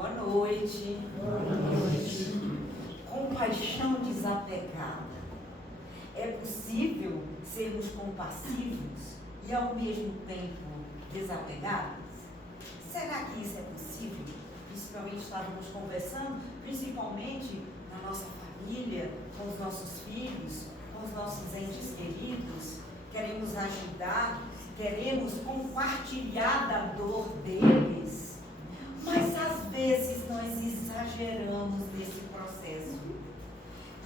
Boa noite. Boa noite. Compaixão desapegada. É possível sermos compassivos e ao mesmo tempo desapegados? Será que isso é possível? Principalmente estávamos conversando, principalmente na nossa família, com os nossos filhos, com os nossos entes queridos. Queremos ajudar, queremos compartilhar da dor deles. Mas às vezes nós exageramos nesse processo.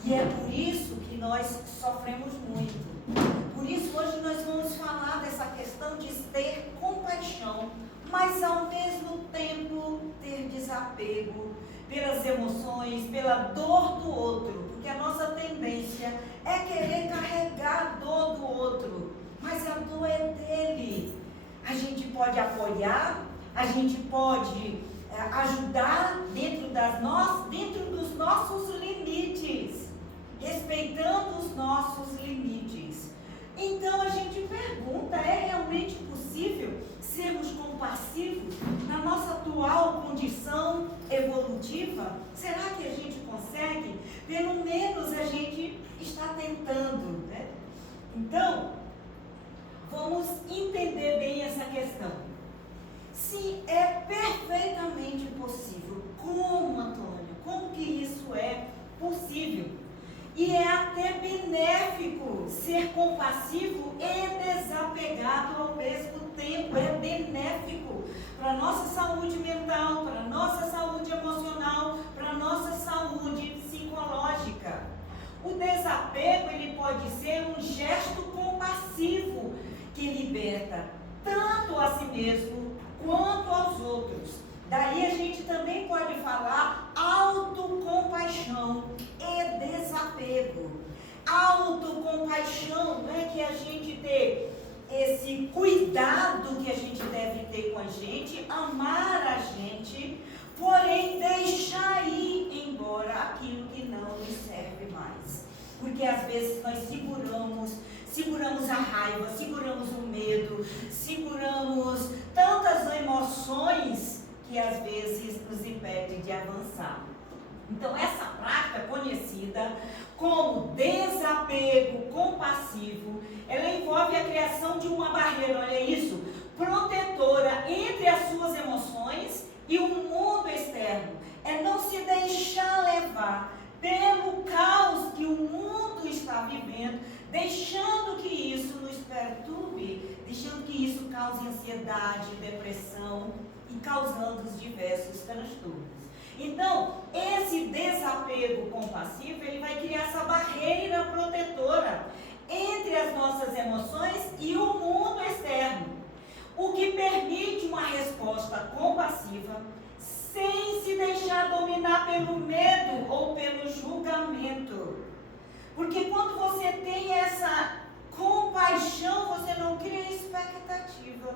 E é por isso que nós sofremos muito. Por isso hoje nós vamos falar dessa questão de ter compaixão, mas ao mesmo tempo ter desapego pelas emoções, pela dor do outro. Porque a nossa tendência é querer carregar a dor do outro. Mas a dor é dele. A gente pode apoiar, a gente pode ajudar dentro dos nossos limites, respeitando os nossos limites. Então a gente pergunta, é realmente possível sermos compassivos na nossa atual condição evolutiva? Será que a gente consegue? Pelo menos a gente está tentando, né? Então, vamos entender bem essa questão. Se é perfeitamente possível, como, Antônio? Como que isso é possível? E é até benéfico ser compassivo e desapegado ao mesmo tempo. É benéfico para a nossa saúde mental, para a nossa saúde emocional, para a nossa saúde psicológica. O desapego, ele pode ser um gesto compassivo que liberta tanto a si mesmo quanto aos outros. Daí a gente também pode falar autocompaixão e desapego. Autocompaixão não é que a gente ter esse cuidado que a gente deve ter com a gente, amar a gente, porém deixar ir embora aquilo que não nos serve mais. Porque às vezes nós seguramos a raiva, seguramos o medo, seguramos tantas emoções que às vezes nos impede de avançar. Então essa prática conhecida como desapego compassivo, ela envolve a criação de uma barreira, olha isso, protetora entre as suas emoções e o mundo externo. É não se deixar levar pelo caos que o mundo está vivendo, deixando que isso nos perturbe, deixando que isso cause ansiedade, depressão e causando os diversos transtornos. Então, esse desapego compassivo, ele vai criar essa barreira protetora entre as nossas emoções e o mundo externo, o que permite uma resposta compassiva sem se deixar dominar pelo medo ou pelo julgamento. Porque quando você tem essa compaixão, você não cria expectativa.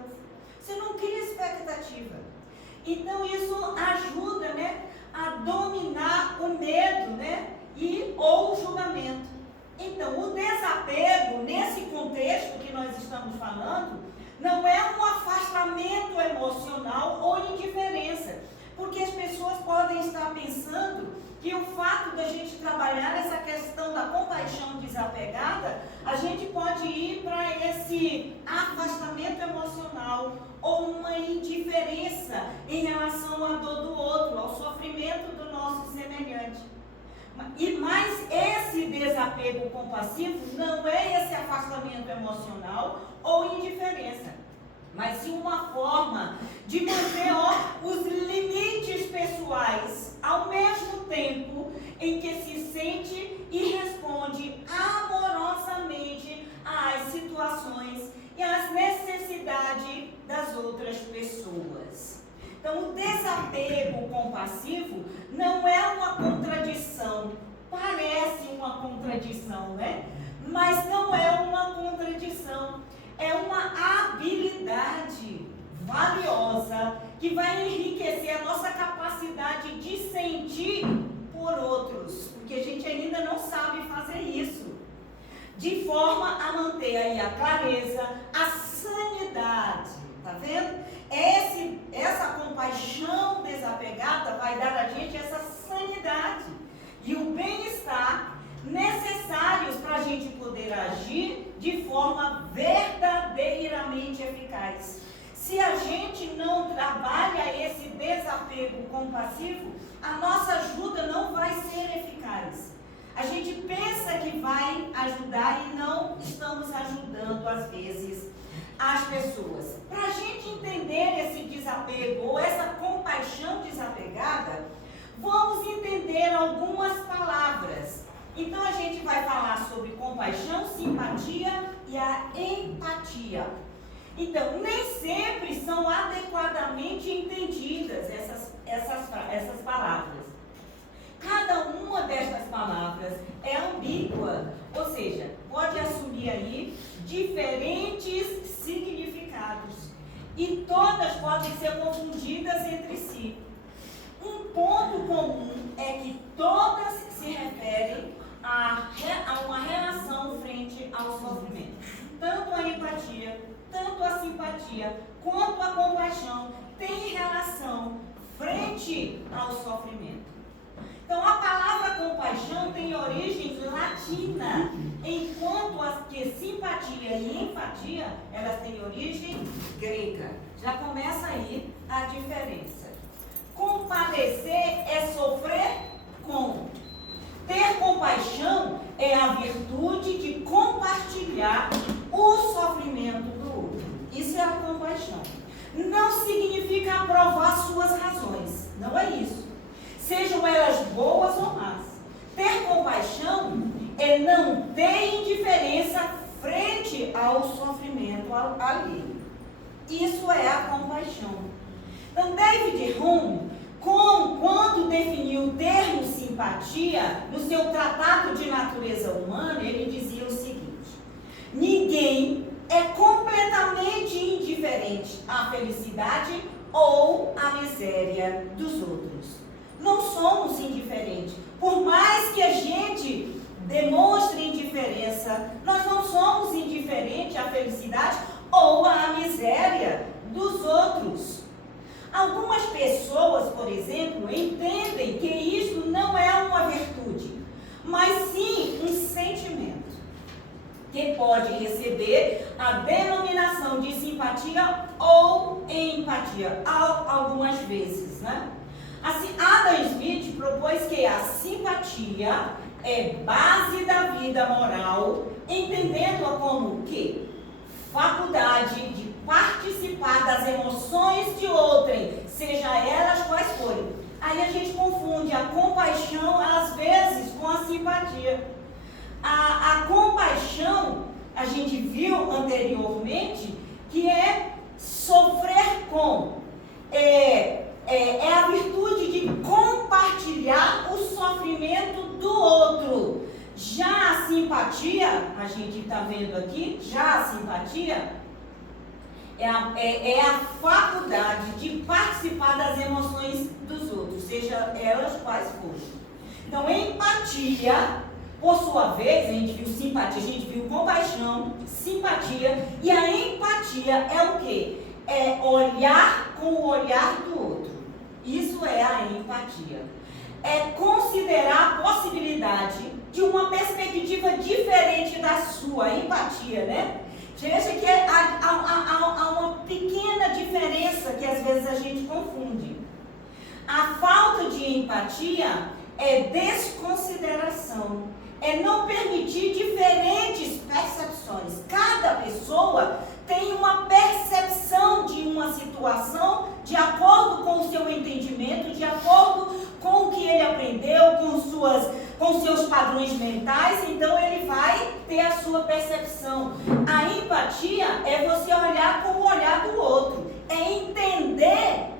Você não cria expectativa. Então isso ajuda, né, a dominar o medo, né, ou o julgamento. Então o desapego, nesse contexto que nós estamos falando, não é um afastamento emocional ou indiferença. Porque as pessoas podem estar pensando que o fato da gente trabalhar essa questão da compaixão desapegada, a gente pode ir para esse afastamento emocional ou uma indiferença em relação à dor do outro, ao sofrimento do nosso semelhante. Mas esse desapego compassivo não é esse afastamento emocional ou indiferença, mas sim uma forma de manter os limites pessoais ao mesmo tempo em que se sente e responde amorosamente às situações e às necessidades das outras pessoas. Então, o desapego compassivo não é uma contradição, parece uma contradição, né? Mas não é uma contradição. É uma habilidade valiosa que vai enriquecer a nossa capacidade de sentir por outros, porque a gente ainda não sabe fazer isso, de forma a manter aí a clareza, a sanidade, tá vendo? Essa compaixão desapegada vai desapego compassivo, a nossa ajuda não vai ser eficaz. A gente pensa que vai ajudar e não estamos ajudando, às vezes, as pessoas. Para a gente entender esse desapego ou essa compaixão desapegada, vamos entender algumas palavras. Então, a gente vai falar sobre compaixão, simpatia e a empatia. Então, nem sempre são adequadamente entendidas essas palavras. Cada uma destas palavras é ambígua, ou seja, pode assumir aí diferentes significados. E todas podem ser confundidas entre si. Um ponto comum é que todas se referem a uma relação frente ao sofrimento. Tanto a empatia, tanto a simpatia, quanto a compaixão têm relação frente ao sofrimento. Então, a palavra compaixão tem origem latina, enquanto as que simpatia e empatia, elas têm origem grega. Já começa aí a diferença. Compadecer é sofrer com. Ter compaixão é a virtude de compartilhar o sofrimento do outro. Isso é a compaixão. Não significa aprovar suas razões. Não é isso. Sejam elas boas ou más. Ter compaixão é não ter indiferença frente ao sofrimento alheio. Isso é a compaixão. Então, David Hume, quando definiu o termo simpatia, no seu Tratado de Natureza Humana, ele dizia o seguinte: ninguém é completamente indiferente à felicidade ou à miséria dos outros. Não somos indiferentes. Por mais que a gente demonstre indiferença, nós não somos indiferentes à felicidade ou à miséria dos outros. Algumas pessoas, por exemplo, entendem que isso não é uma virtude, mas sim um sentimento, que pode receber a denominação de simpatia ou empatia, algumas vezes, né? Assim, Adam Smith propôs que a simpatia é base da vida moral, entendendo-a como que faculdade de participar das emoções de outrem, seja elas quais forem. Aí a gente confunde a compaixão, às vezes, com a simpatia. A compaixão, a gente viu anteriormente, que é sofrer com. É a virtude de compartilhar o sofrimento do outro. Já a simpatia, a gente está vendo aqui, já a simpatia é a faculdade de participar das emoções dos outros, seja elas quais forem. Então, empatia, por sua vez, a gente viu simpatia, a gente viu compaixão, simpatia, e a empatia é o quê? É olhar com o olhar do outro. Isso é a empatia. É considerar a possibilidade de uma perspectiva diferente da sua. Empatia, né? Veja que há uma pequena diferença que às vezes a gente confunde. A falta de empatia é desconsideração. É não permitir diferentes percepções. Cada pessoa tem uma percepção de uma situação de acordo com o seu entendimento, de acordo com o que ele aprendeu, com seus padrões mentais, então ele vai ter a sua percepção. A empatia é você olhar com o olhar do outro, é entender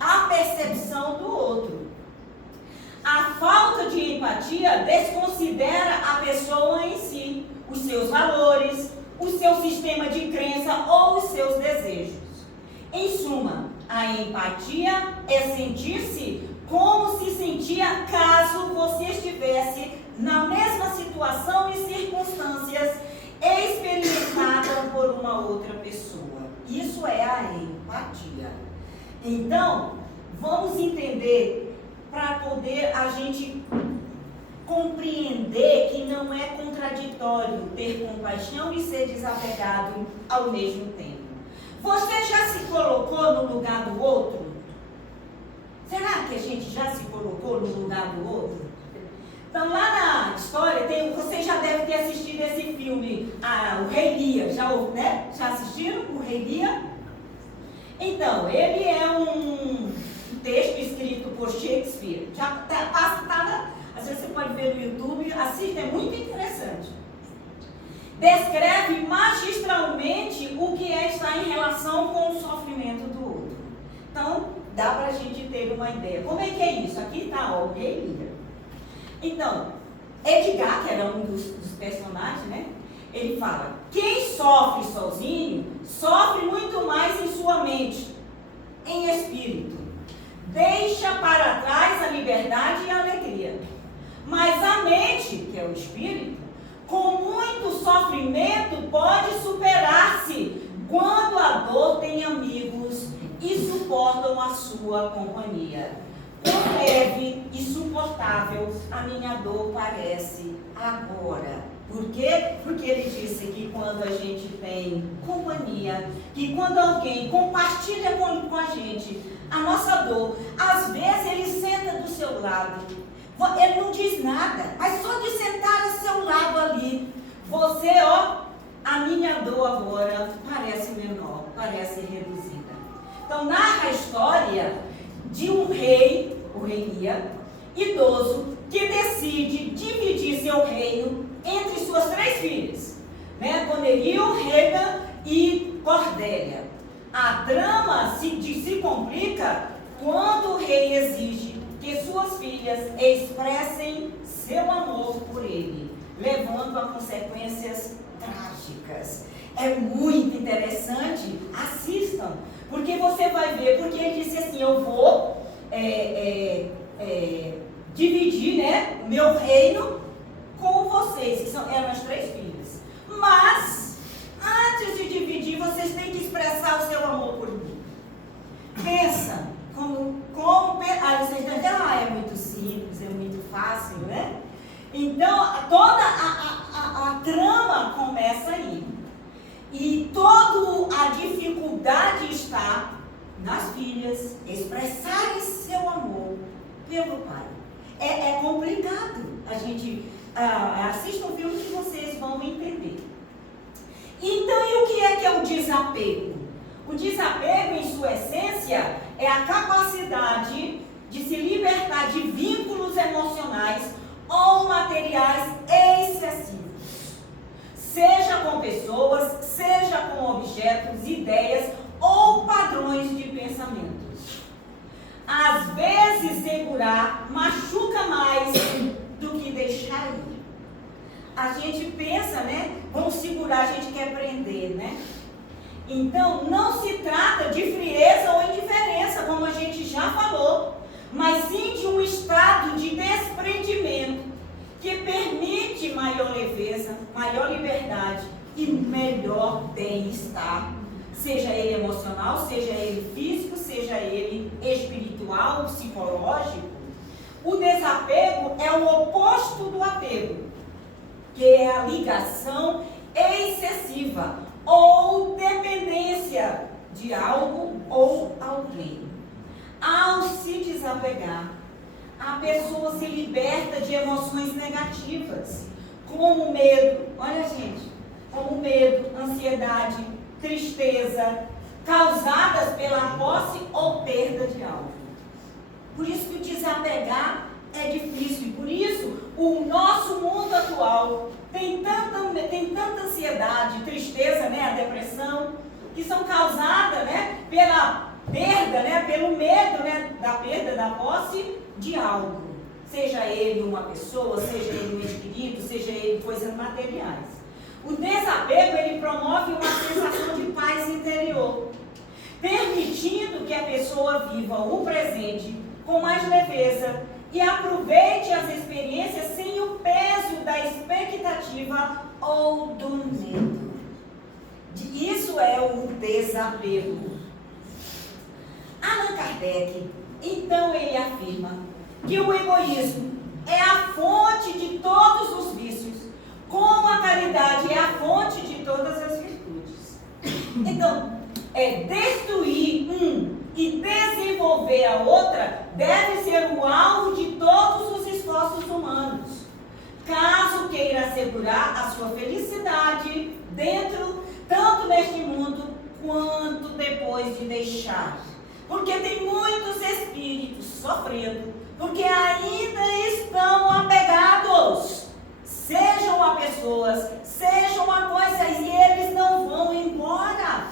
a percepção do outro. A falta de empatia desconsidera a pessoa em si, os seus valores, o seu sistema de crença ou os seus desejos. Em suma, a empatia é sentir-se como se sentia caso você estivesse na mesma situação e circunstâncias experimentadas por uma outra pessoa. Isso é a empatia. Então, vamos entender para poder a gente compreender que não é contraditório ter compaixão e ser desapegado ao mesmo tempo. Você já se colocou no lugar do outro? Será no lugar do outro? Então, lá na história, você já deve ter assistido esse filme, O Rei Lear. Já assistiram O Rei Lear? Então, ele é um texto escrito por Shakespeare. Às vezes você pode ver no YouTube, assista, é muito interessante. Descreve magistralmente o que é estar em relação com o sofrimento do outro. Então, dá para a gente ter uma ideia. Como é que é isso? Aqui está o Rei Lear. Então, Edgar, que era um dos personagens, né? Ele fala: quem sofre sozinho, sofre muito mais em sua mente, em espírito. Deixa para trás a liberdade e a alegria. Mas a mente, que é o espírito, com muito sofrimento pode superar-se quando a dor tem amigos e suportam a sua companhia. Quão leve e suportável a minha dor parece agora. Por quê? Porque ele disse que quando a gente tem companhia, que quando alguém compartilha com a gente a nossa dor, às vezes ele senta do seu lado, ele não diz nada, mas só de sentar ao seu lado ali, você, a minha dor agora parece menor, parece reduzida. Então, narra a história de um rei, o Rei Lear, idoso, que decide dividir seu reino entre suas 3 filhas, né? Goneril, Regan e Cordélia. A trama se complica quando o rei exige que suas filhas expressem seu amor por ele, levando a consequências trágicas. É muito interessante, assistam, porque você vai ver, porque ele disse assim: eu vou dividir, né, o meu reino com vocês, que eram as 3 filhas. Mas, antes de dividir, vocês têm que expressar o seu amor por mim. Pensa, aí vocês estão dizendo, é muito simples, é muito fácil, né? Então, toda a trama começa aí. E toda a dificuldade está nas filhas expressarem seu amor pelo pai. É complicado. A gente assista um filme que vocês vão entender. Então, e o que é o desapego? O desapego, em sua essência, é a capacidade de se libertar de vínculos emocionais ou materiais excessivos. Seja com pessoas, seja com objetos, ideias ou padrões de pensamentos. Às vezes, segurar machuca mais do que deixar ir. A gente pensa, né? Vamos segurar, a gente quer prender, né? Então, não se trata de frieza ou indiferença, como a gente já falou, mas sim de um estado de desprendimento que permite maior leveza, maior liberdade e melhor bem-estar, seja ele emocional, seja ele físico, seja ele espiritual, psicológico. O desapego é o oposto do apego, que é a ligação excessiva ou dependência de algo ou alguém. Ao se desapegar, a pessoa se liberta de emoções negativas, como medo, olha gente, como medo, ansiedade, tristeza, causadas pela posse ou perda de algo. Por isso que o desapegar é difícil, e por isso o nosso mundo atual tem tanta ansiedade, tristeza, né, a depressão, que são causadas, né, pela perda, né, pelo medo, né, da perda, da posse de algo. Seja ele uma pessoa, seja ele um espírito, seja ele coisas materiais. O desapego, ele promove uma sensação de paz interior, permitindo que a pessoa viva o presente com mais leveza e aproveite as experiências sem o peso da expectativa ou do medo. Isso é o desapego. Allan Kardec, então, ele afirma que o egoísmo é a fonte de todos os vícios, como a caridade é a fonte de todas as virtudes. Então, destruir um e desenvolver a outra deve ser o alvo de todos os esforços humanos, caso queira assegurar a sua felicidade dentro, tanto neste mundo quanto depois de deixar. Porque tem muitos espíritos sofrendo, porque ainda estão apegados, sejam a pessoas, sejam a coisas, e eles não vão embora.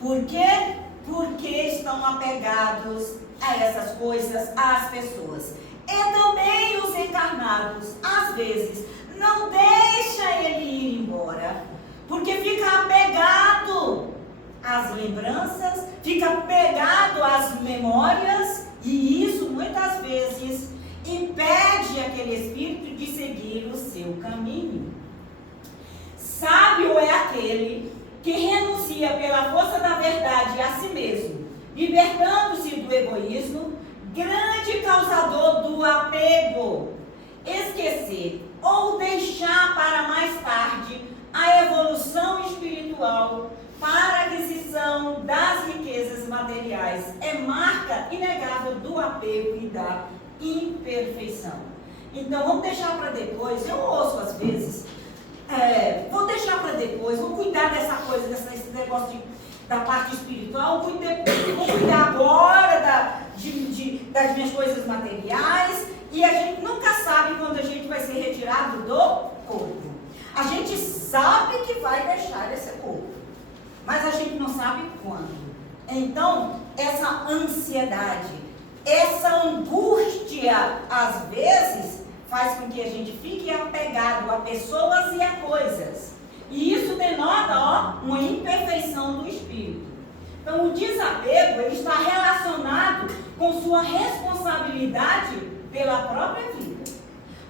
Por quê? Porque estão apegados a essas coisas, às pessoas. E também os encarnados, às vezes, não deixa ele ir embora, porque fica apegado às lembranças, fica apegado às memórias, e isso muitas vezes impede aquele espírito de seguir o seu caminho. Sábio é aquele que renuncia pela força da verdade a si mesmo, libertando-se do egoísmo, grande causador do apego. Esquecer ou deixar para mais tarde a evolução espiritual para a aquisição das riquezas materiais é marca inegável do apego e da imperfeição. Então vamos deixar para depois. Eu ouço às vezes, vou deixar para depois, vou cuidar dessa coisa, desse negócio da parte espiritual, vou cuidar agora das minhas coisas materiais, e a gente nunca sabe quando a gente vai ser retirado do corpo. A gente sabe que vai deixar esse corpo, mas a gente não sabe quando. Então, essa ansiedade, essa angústia, às vezes, faz com que a gente fique apegado a pessoas e a coisas. E isso denota, uma imperfeição do espírito. Então, o desapego, ele está relacionado com sua responsabilidade pela própria vida.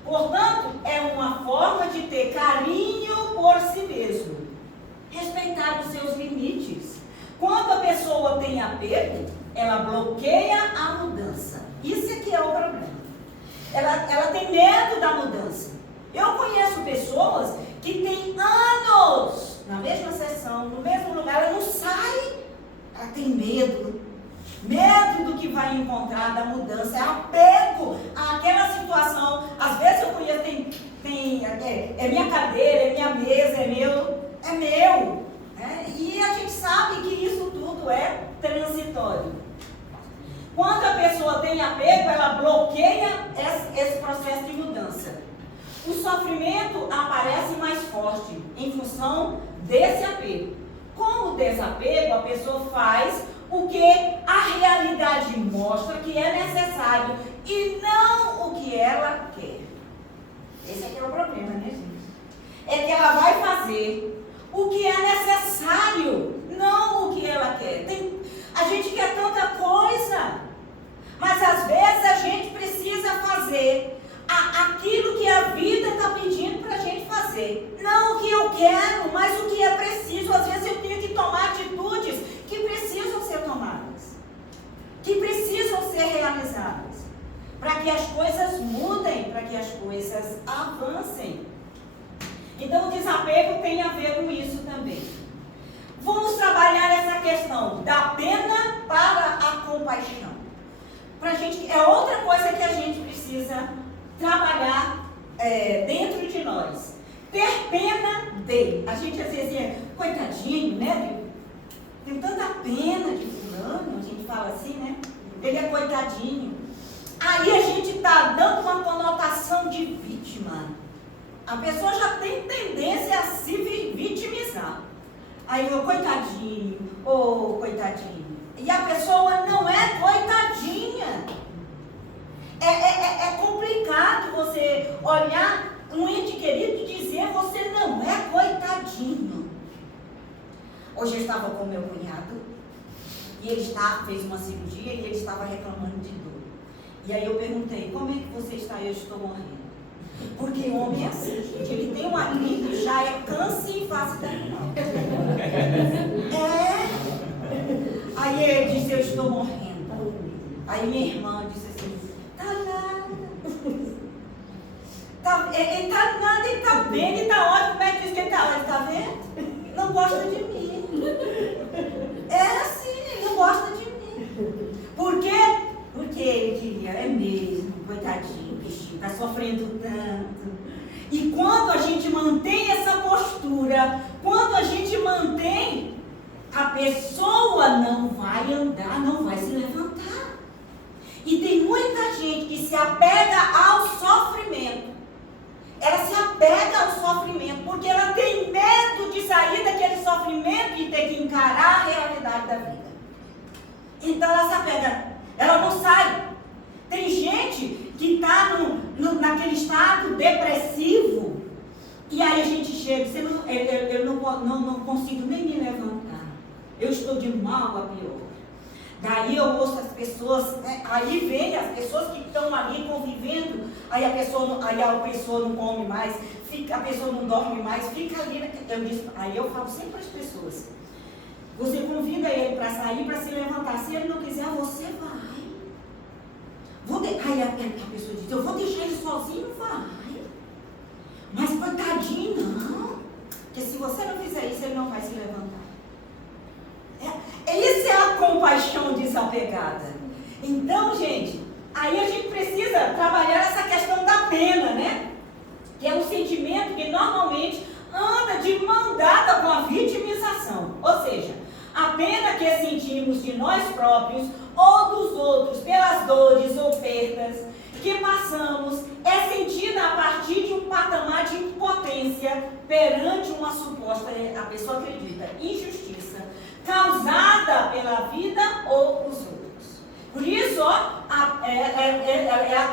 Portanto, é uma forma de ter carinho por si mesmo, respeitar os seus limites. Quando a pessoa tem apego, ela bloqueia a mudança. Isso é que é o problema. Ela tem medo da mudança. Eu conheço pessoas que têm anos na mesma sessão, no mesmo lugar, ela não sai. Ela tem medo do que vai encontrar, da mudança, é apego àquela situação. Às vezes eu conheço, é minha cadeira, é minha mesa, é meu. E a gente sabe que isso tudo é transitório. Quando a pessoa tem apego, ela bloqueia esse processo de mudança. O sofrimento aparece mais forte em função desse apego. Com o desapego, a pessoa faz o que a realidade mostra que é necessário e não o que ela quer. Esse aqui é o problema, né, gente? É que ela vai fazer o que é necessário, não o que ela quer. A gente quer tanta coisa, mas às vezes a gente precisa fazer aquilo que a vida está pedindo para a gente fazer. Não o que eu quero, mas o que é preciso. Às vezes eu tenho que tomar atitudes que precisam ser tomadas, que precisam ser realizadas, para que as coisas mudem, para que as coisas avancem. Então o desapego tem a ver com isso também. Vamos trabalhar essa questão da pena para a compaixão. Pra gente, é outra coisa que a gente precisa trabalhar dentro de nós. Ter pena dele. A gente às vezes é coitadinho, né? Tem tanta pena de fulano, a gente fala assim, né? Ele é coitadinho. Aí a gente está dando uma conotação de vítima. A pessoa já tem tendência a se vitimizar. Aí eu, coitadinho, coitadinho. E a pessoa não é coitadinha. É complicado você olhar um ente querido e dizer você não é coitadinho. Hoje eu estava com meu cunhado e ele fez uma cirurgia e ele estava reclamando de dor. E aí eu perguntei, como é que você está? Eu estou morrendo. Porque o homem é assim, gente. Ele tem um alívio, já é câncer em fase terminal. Aí ele disse, eu estou morrendo. Aí minha irmã disse assim, tá nada. Ele tá nada, ele tá bem, ele tá ótimo. Como é que diz que ele tá? Ele tá vendo? Não gosta de mim. É assim. queria, é mesmo, coitadinho, bichinho, está sofrendo tanto. E quando a gente mantém essa postura, quando a gente mantém, a pessoa não vai andar, não vai se levantar. E tem muita gente que se apega ao sofrimento. Ela se apega ao sofrimento porque ela tem medo de sair daquele sofrimento e ter que encarar a realidade da vida. Então ela se apega, ela não sai. Tem gente que está naquele estado depressivo e aí a gente chega, eu não consigo nem me levantar. Eu estou de mal a pior. Daí eu ouço as pessoas, aí vem as pessoas que estão ali convivendo, aí a pessoa não come mais, a pessoa não dorme mais, fica ali. Aí eu falo sempre para as pessoas, você convida ele para sair, para se levantar. Se ele não quiser, você vai. Aí a pessoa diz, eu vou deixar ele sozinho, vai. Mas coitadinho, não. Porque se você não fizer isso, ele não vai se levantar. Isso é a compaixão desapegada. Então, gente, aí a gente precisa trabalhar essa questão da pena, né? Que é um sentimento que normalmente anda de mão dada com a vitimização. Ou seja, a pena que sentimos de nós próprios ou dos outros pelas dores ou perdas que passamos é sentida a partir de um patamar de impotência perante uma suposta, a pessoa acredita, injustiça causada pela vida ou os outros. Por isso,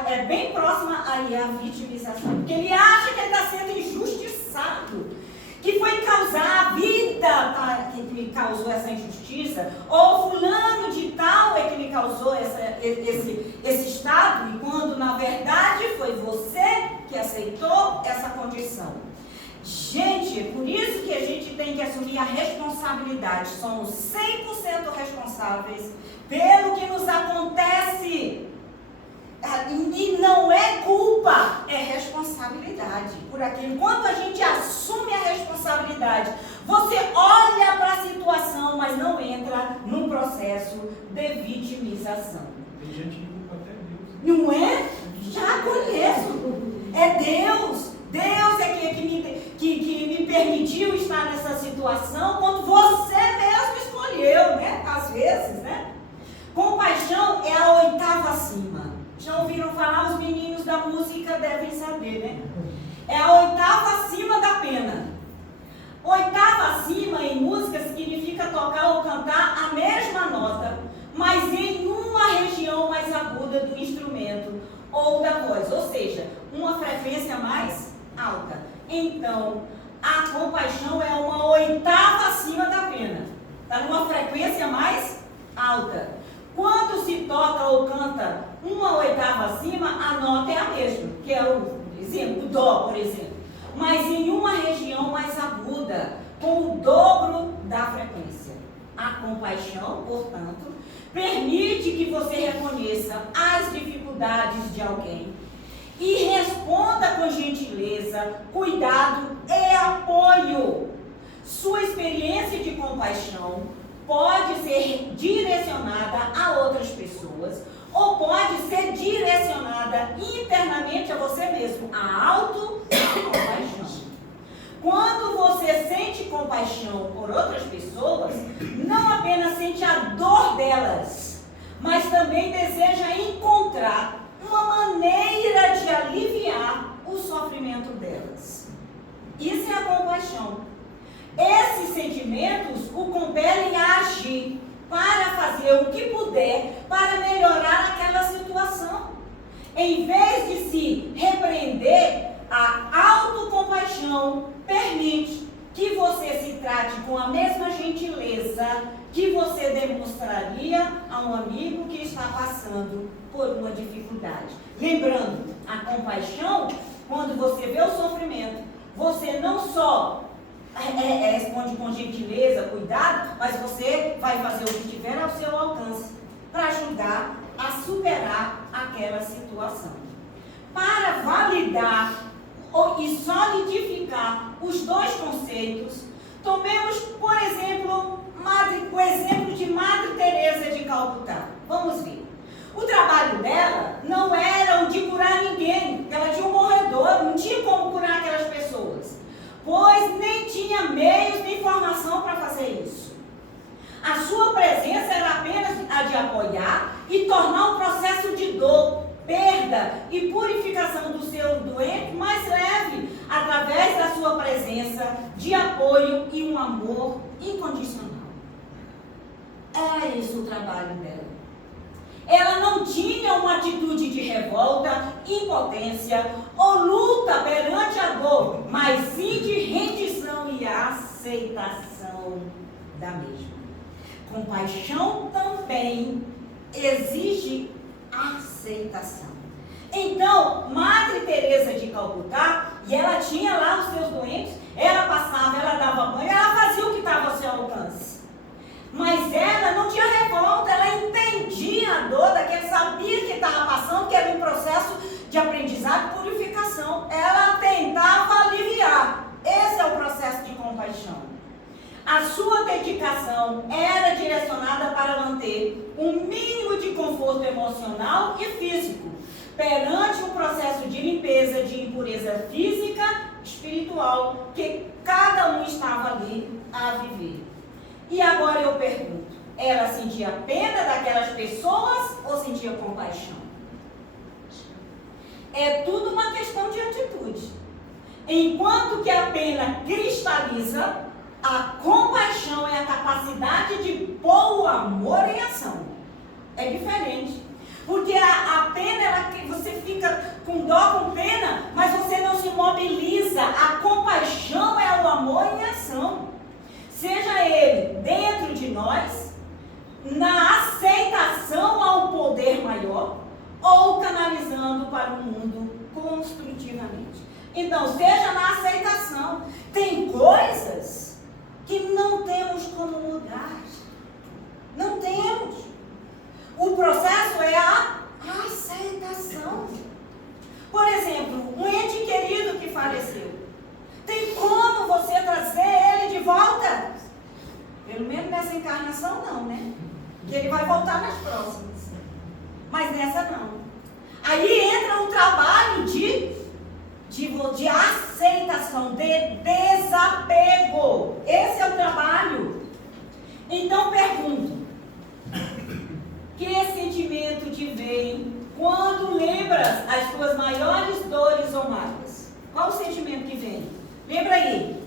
é bem próxima aí à vitimização. Porque ele acha que ele está sendo injustiçado. Que foi causar a vida que me causou essa injustiça. Ou fulano de tal é que me causou esse estado. E quando na verdade foi você que aceitou essa condição. Gente, é por isso que a gente tem que assumir a responsabilidade. Somos 100% responsáveis pelo que nos acontece. E não é culpa, é responsabilidade por aquilo. Quando a gente assume a responsabilidade, você olha para a situação, mas não entra num processo de vitimização. Tem gente que culpa até Deus. Não é? Já conheço. É Deus. Deus é que me permitiu estar nessa situação quando você mesmo escolheu, né? Às vezes, né? Compaixão é a 8ª acima. Já ouviram falar? Os meninos da música devem saber, né? É a 8ª acima da pena. 8ª acima em música significa tocar ou cantar a mesma nota, mas em uma região mais aguda do instrumento ou da voz. Ou seja, uma frequência mais alta. Então, a compaixão é uma 8ª acima da pena. Está numa frequência mais alta. Quando se toca ou canta uma 8ª acima, a nota é a mesma, que é o dó, por exemplo. Mas em uma região mais aguda, com o dobro da frequência. A compaixão, portanto, permite que você reconheça as dificuldades de alguém e responda com gentileza, cuidado e apoio. Sua experiência de compaixão pode ser direcionada a outras pessoas ou pode ser direcionada internamente a você mesmo, a autocompaixão. Quando você sente compaixão por outras pessoas, não apenas sente a dor delas, mas também deseja encontrar uma maneira de aliviar o sofrimento delas. Isso é a compaixão. Esses sentimentos o compelem a agir para fazer o que puder para melhorar aquela situação. Em vez de se repreender, a autocompaixão permite que você se trate com a mesma gentileza que você demonstraria a um amigo que está passando por uma dificuldade. Lembrando, a compaixão, quando você vê o sofrimento, você não só responde com gentileza, cuidado, mas você vai fazer o que estiver ao seu alcance para ajudar a superar aquela situação. Para validar e solidificar os dois conceitos, tomemos, por exemplo, o exemplo de Madre Teresa de Calcutá. Vamos ver. O trabalho dela meios nem formação para fazer isso. A sua presença era apenas a de apoiar e tornar o processo de dor, perda e purificação do seu doente mais leve, através da sua presença de apoio e um amor incondicional. Era esse o trabalho dela. Ela não tinha uma atitude de revolta, impotência ou luta perante a dor, mas sim de rendição e aceitação da mesma. Compaixão também exige aceitação. Então, Madre Teresa de Calcutá, e ela tinha lá os seus doentes, ela passava, ela dava banho, ela fazia o que estava ao seu alcance. Mas ela não tinha revolta, ela entendia a dor daquele, sabia que estava passando, que era um processo de aprendizado e purificação. Ela tentava aliviar. Esse é o processo de compaixão. A sua dedicação era direcionada para manter um mínimo de conforto emocional e físico, perante um processo de limpeza, de impureza física, espiritual, que cada um estava ali a viver. E agora eu pergunto, ela sentia pena daquelas pessoas ou sentia compaixão? É tudo uma questão de atitude. Enquanto que a pena cristaliza, a compaixão é a capacidade de pôr o amor em ação. É diferente. Porque a pena, você fica com dó, com pena, mas você não se mobiliza. A compaixão é o amor em ação. Seja ele dentro de nós, na aceitação ao poder maior, ou canalizando para o mundo construtivamente. Então, seja na aceitação. Tem coisas que não temos como mudar. Não temos. O processo é a aceitação. Por exemplo, um ente querido que faleceu. Tem como você trazer ele de volta? Pelo menos nessa encarnação não, né? Que ele vai voltar nas próximas. Mas nessa não. Aí entra um trabalho de aceitação, de desapego. Esse é o trabalho. Então pergunto, que sentimento te vem quando lembras as tuas maiores dores ou mágoas? Qual o sentimento que vem? Lembra aí,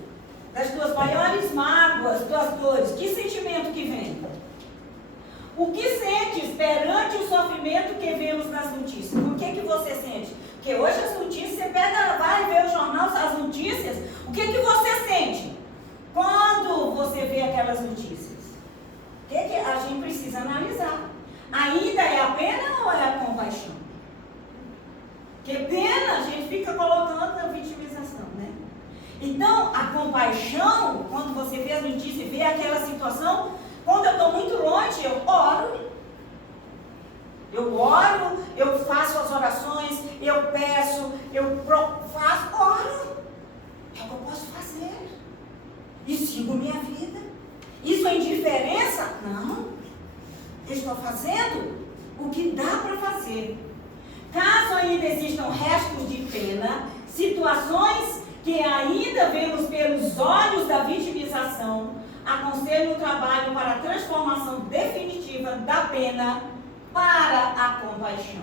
das tuas maiores mágoas, tuas dores, que sentimento que vem? O que sentes perante o sofrimento que vemos nas notícias? O que você sente? Porque hoje as notícias, você pega, vai ver o jornal, as notícias, o que você sente quando você vê aquelas notícias? O que a gente precisa analisar? Ainda é a pena ou é a compaixão? Porque pena a gente fica colocando na vitimização, né? Então, a compaixão, quando você vê as notícias e vê aquela situação, quando eu estou muito longe, eu oro. Eu faço as orações, eu peço, oro. É o que eu posso fazer. E sigo minha vida. Isso é indiferença? Não. Eu estou fazendo o que dá para fazer. Caso ainda existam restos de pena, situações que ainda vemos pelos olhos da vitimização, aconselho o trabalho para a transformação definitiva da pena para a compaixão.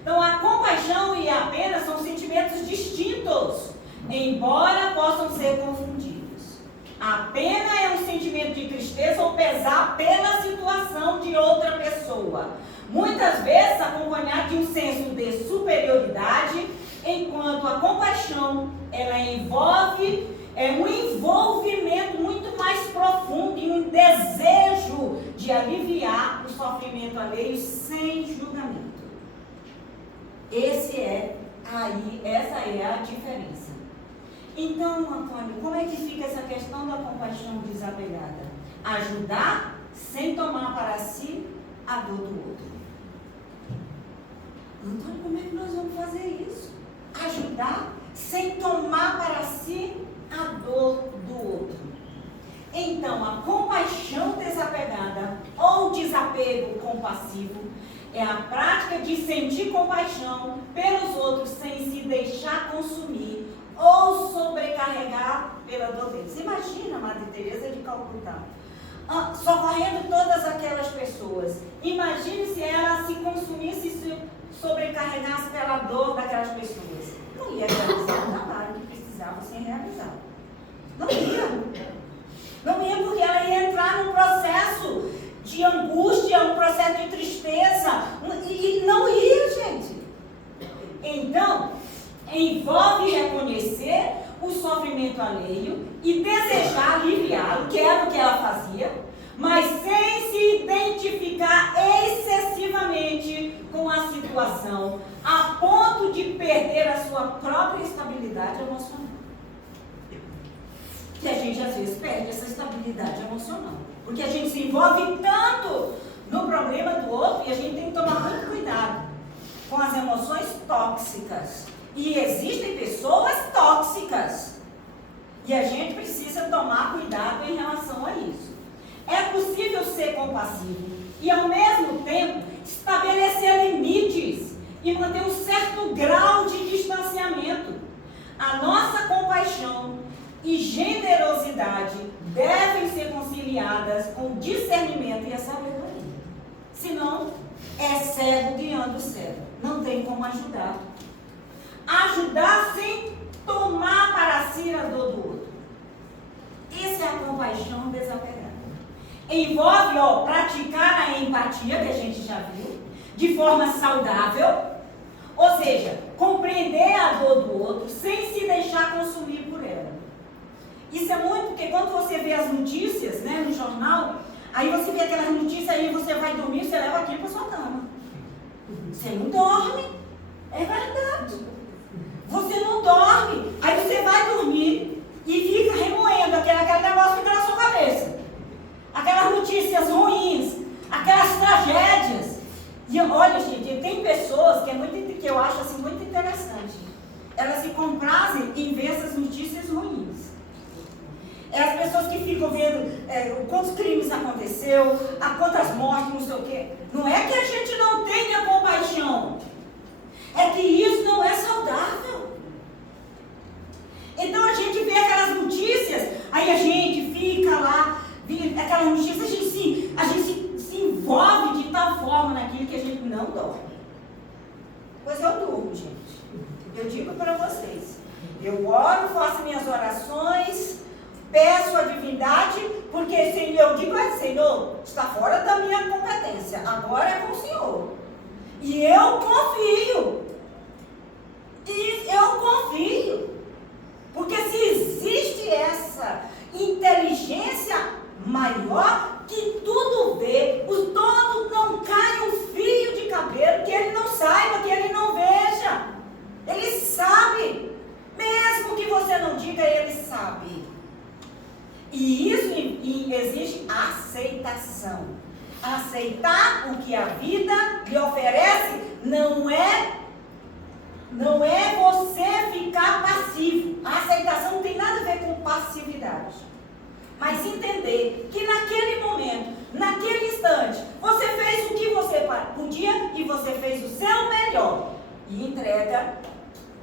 Então, a compaixão e a pena são sentimentos distintos, embora possam ser confundidos. A pena é um sentimento de tristeza ou pesar pela situação de outra pessoa, muitas vezes acompanhado de um senso de superioridade, enquanto a compaixão, ela envolve um envolvimento muito mais profundo e um desejo de aliviar o sofrimento alheio sem julgamento. Essa é a diferença. Então, Antônio, como é que fica essa questão da compaixão desapegada? Ajudar sem tomar para si a dor do outro. Antônio, como é que nós vamos fazer isso? Ajudar sem tomar para si a dor do outro. Então, a compaixão desapegada ou desapego compassivo é a prática de sentir compaixão pelos outros sem se deixar consumir ou sobrecarregar pela dor deles. Imagina a Madre Teresa de Calcutá, socorrendo todas aquelas pessoas. Imagine se ela se consumisse e se sobrecarregasse pela dor daquelas pessoas. Não ia realizar o trabalho que precisava ser realizado. Não ia. Não ia, porque ela ia entrar num processo de angústia, um processo de tristeza. E não ia, gente. Então, envolve reconhecer o sofrimento alheio e desejar aliviá-lo, que era o que ela fazia, mas sem se identificar excessivamente com a situação, a ponto de perder a sua própria estabilidade emocional. Que a gente às vezes perde essa estabilidade emocional, porque a gente se envolve tanto no problema do outro e a gente tem que tomar muito cuidado com as emoções tóxicas. E existem pessoas tóxicas. E a gente precisa tomar cuidado em relação a isso. É possível ser compassivo e, ao mesmo tempo, estabelecer limites e manter um certo grau de distanciamento. A nossa compaixão e generosidade devem ser conciliadas com discernimento e a sabedoria. Senão, é cego guiando o cego. Não tem como ajudar. Ajudar sem tomar para si a dor do outro. Isso é a compaixão desapegada. Envolve, praticar a empatia, que a gente já viu, de forma saudável. Ou seja, compreender a dor do outro sem se deixar consumir por ela. Isso é muito, porque quando você vê as notícias, né, no jornal, aí você vê aquelas notícias, aí você vai dormir, você leva aquilo para sua cama. Você não dorme. É verdade. Você não dorme. Aí você vai dormir e fica remoendo aquele negócio que fica na sua cabeça. Aquelas notícias ruins, aquelas tragédias. E olha, gente, tem pessoas que eu acho assim muito interessante. Elas se comprazem em ver essas notícias ruins. É as pessoas que ficam vendo quantos crimes aconteceu, quantas mortes, não sei o quê. Não é que a gente não tenha compaixão. É que isso não é saudável. Então a gente vê aquelas notícias, aí a gente fica lá, aquelas notícias, a gente se envolve de tal forma naquilo que a gente não dorme. Pois eu durmo, gente. Eu digo para vocês. Eu oro, faço minhas orações, peço a divindade, porque eu digo a Senhor, está fora da minha competência, agora é com o Senhor. E eu confio. Porque se existe essa inteligência maior que tudo vê, o todo não cai um fio de cabelo que ele não saiba, que ele não veja. Ele sabe. Mesmo que você não diga, ele sabe. E isso exige aceitação. Aceitar o que a vida lhe oferece não é você ficar passivo. A aceitação não tem nada a ver com passividade. Mas entender que naquele momento, naquele instante, você fez o que você podia e você fez o seu melhor. E entrega,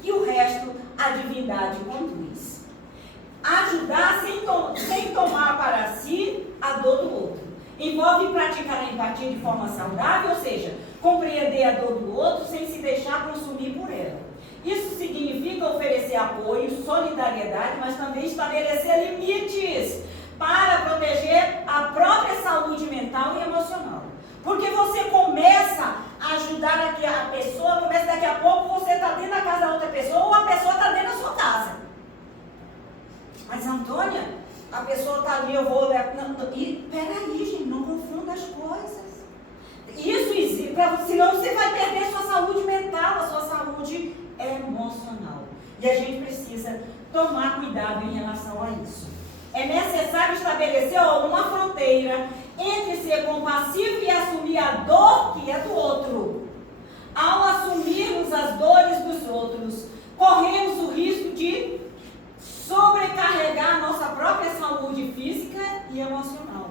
e o resto a divindade conduz. Ajudar sem tomar para si a dor do outro. Envolve praticar a empatia de forma saudável, ou seja, compreender a dor do outro sem se deixar consumir por ela. Isso significa oferecer apoio, solidariedade, mas também estabelecer limites para proteger a própria saúde mental e emocional. Porque você começa a ajudar a pessoa, começa daqui a pouco você está dentro da casa da outra pessoa ou a pessoa está dentro da sua casa. Mas, Antônia, a pessoa está ali, eu vou... Peraí, gente, não confunda as coisas. Isso existe, senão você vai perder sua saúde mental, a sua saúde emocional. E a gente precisa tomar cuidado em relação a isso. É necessário estabelecer uma fronteira entre ser compassivo e assumir a dor que é do outro. Ao assumirmos as dores dos outros, corremos o risco de sobrecarregar a nossa própria saúde física e emocional.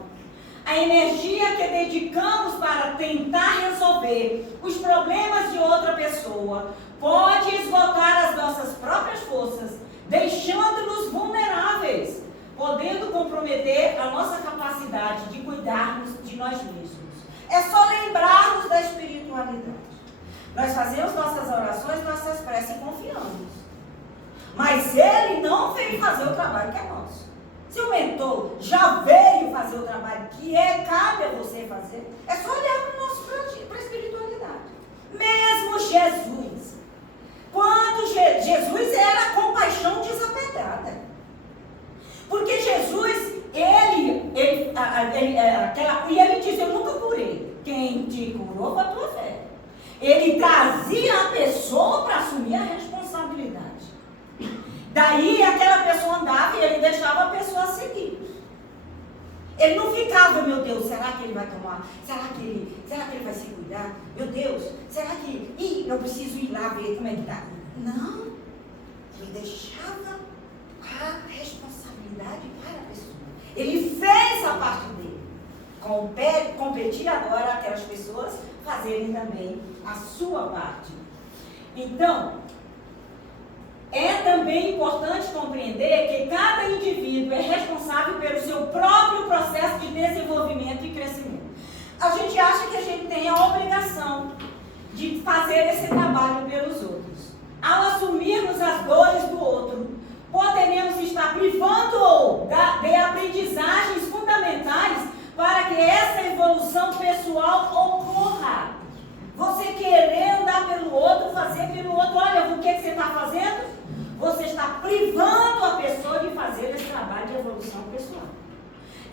A energia que dedicamos para tentar resolver os problemas de outra pessoa pode esgotar as nossas próprias forças, deixando-nos vulneráveis. podendo comprometer a nossa capacidade de cuidarmos de nós mesmos. É só lembrarmos da espiritualidade. Nós fazemos nossas orações, nossas preces e confiamos. Mas ele não veio fazer o trabalho que é nosso. Se o mentor já veio fazer o trabalho que cabe a você fazer, é só olhar para a espiritualidade. Mesmo Jesus, quando Jesus era compaixão desapegada. Porque Jesus, ele diz, eu nunca curei. Quem te curou foi a tua fé. Ele trazia a pessoa para assumir a responsabilidade. Daí aquela pessoa andava e ele deixava a pessoa seguir. Ele não ficava, meu Deus, será que ele vai tomar? Será que ele vai se cuidar? Meu Deus, será que eu preciso ir lá ver como é que está? Não, ele deixava a responsabilidade para a pessoa. Ele fez a parte dele. Competia agora aquelas pessoas fazerem também a sua parte. Então, é também importante compreender que cada indivíduo é responsável pelo seu próprio processo de desenvolvimento e crescimento. A gente acha que a gente tem a obrigação de fazer esse trabalho pelos outros. Ao assumirmos as dores do outro, poderemos estar privando-o de aprendizagens fundamentais para que essa evolução pessoal ocorra. Você querer andar pelo outro, fazer pelo outro, olha, o que você está fazendo? Você está privando a pessoa de fazer esse trabalho de evolução pessoal.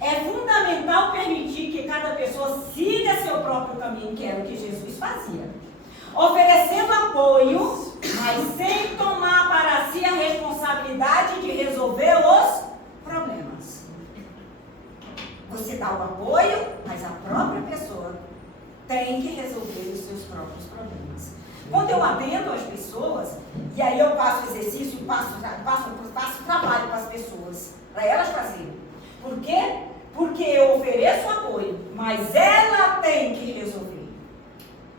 É fundamental permitir que cada pessoa siga seu próprio caminho, que era o que Jesus fazia. Oferecendo apoio, mas sem tomar para si a responsabilidade de resolver os problemas. Você dá o apoio, mas a própria pessoa tem que resolver os seus próprios problemas. Quando eu atendo as pessoas, e aí eu passo exercício, passo trabalho para as pessoas, para elas fazerem. Por quê? Porque eu ofereço apoio, mas ela tem que resolver.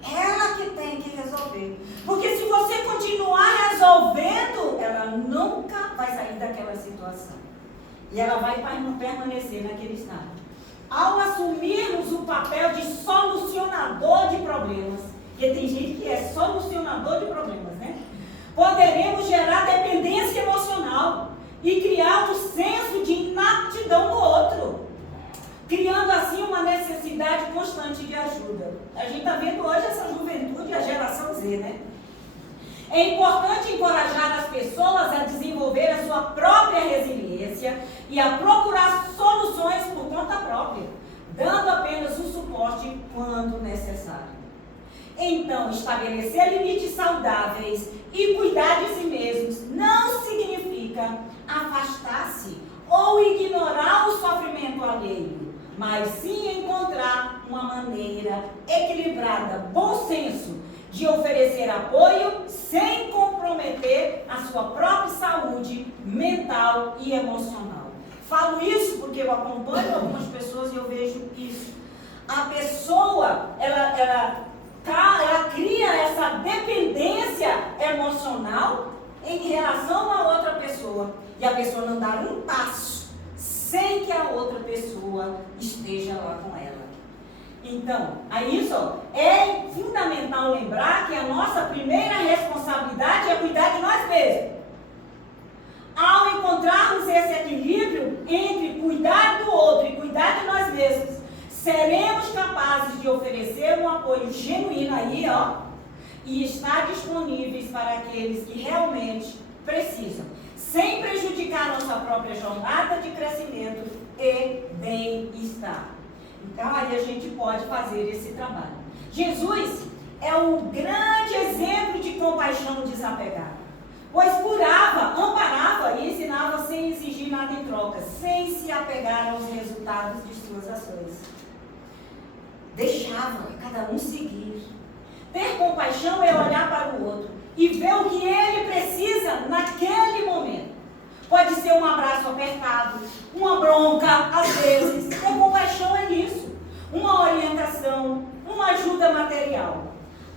Ela que tem que resolver. Porque se você continuar resolvendo, ela nunca vai sair daquela situação. E ela vai permanecer naquele estado. Ao assumirmos o papel de solucionador de problemas, porque tem gente que é solucionador de problemas, né? Poderemos gerar dependência emocional e criar um senso de inaptidão no outro, criando assim uma necessidade constante de ajuda. A gente está vendo hoje essa juventude, a geração Z, né? É importante encorajar as pessoas a desenvolver a sua própria resiliência e a procurar soluções por conta própria, dando apenas o suporte quando necessário. Então, estabelecer limites saudáveis e cuidar de si mesmos não significa afastar-se ou ignorar o sofrimento alheio, mas sim encontrar uma maneira equilibrada, bom senso, de oferecer apoio sem comprometer a sua própria saúde mental e emocional. Falo isso porque eu acompanho algumas pessoas e eu vejo isso. A pessoa, ela cria essa dependência emocional em relação a outra pessoa. E a pessoa não dá um passo sem que a outra pessoa esteja lá com ela. Então, aí é fundamental lembrar que a nossa primeira responsabilidade é cuidar de nós mesmos. Ao encontrarmos esse equilíbrio entre cuidar do outro e cuidar de nós mesmos, seremos capazes de oferecer um apoio genuíno aí, e estar disponíveis para aqueles que realmente precisam, sem prejudicar nossa própria jornada de crescimento e bem-estar. Então, aí a gente pode fazer esse trabalho. Jesus é um grande exemplo de compaixão desapegada, pois curava, amparava e ensinava sem exigir nada em troca, sem se apegar aos resultados de suas ações. Deixava cada um seguir. Ter compaixão é olhar para o outro e ver o que ele precisa naquele momento. Pode ser um abraço apertado, uma bronca, às vezes. Ter compaixão é isso. Uma orientação, uma ajuda material.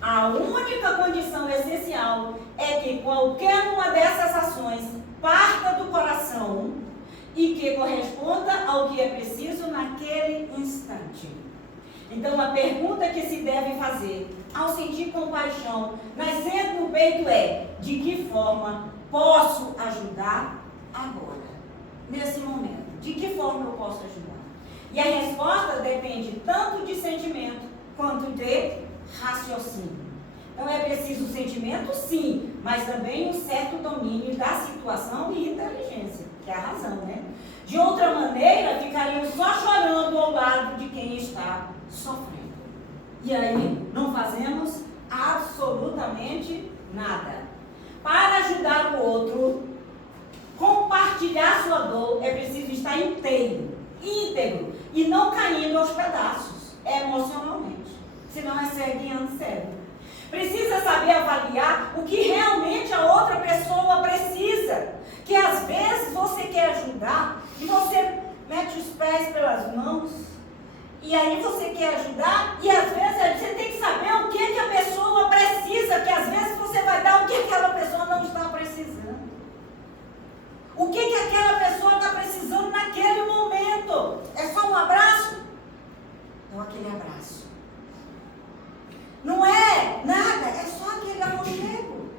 A única condição essencial é que qualquer uma dessas ações parta do coração e que corresponda ao que é preciso naquele instante. Então, a pergunta que se deve fazer ao sentir compaixão nascendo no peito é: de que forma posso ajudar agora, nesse momento? De que forma eu posso ajudar? E a resposta depende tanto de sentimento quanto de raciocínio. Então é preciso sentimento, sim, mas também um certo domínio da situação e inteligência, que é a razão, né? De outra maneira, ficaríamos só chorando ao lado de quem está sofrendo. E aí não fazemos absolutamente nada. Para ajudar o outro, compartilhar sua dor, é preciso estar íntegro, e não caindo aos pedaços, emocionalmente. Senão é cego guiando cego. Precisa saber avaliar o que realmente a outra pessoa precisa. Que às vezes você quer ajudar e você mete os pés pelas mãos. E aí você quer ajudar e às vezes você tem que saber o que a pessoa precisa. Que às vezes você vai dar o que aquela pessoa não está precisando. O que aquela pessoa está precisando naquele momento? É só um abraço? Então aquele abraço. Não é nada, é só aquele aconchego.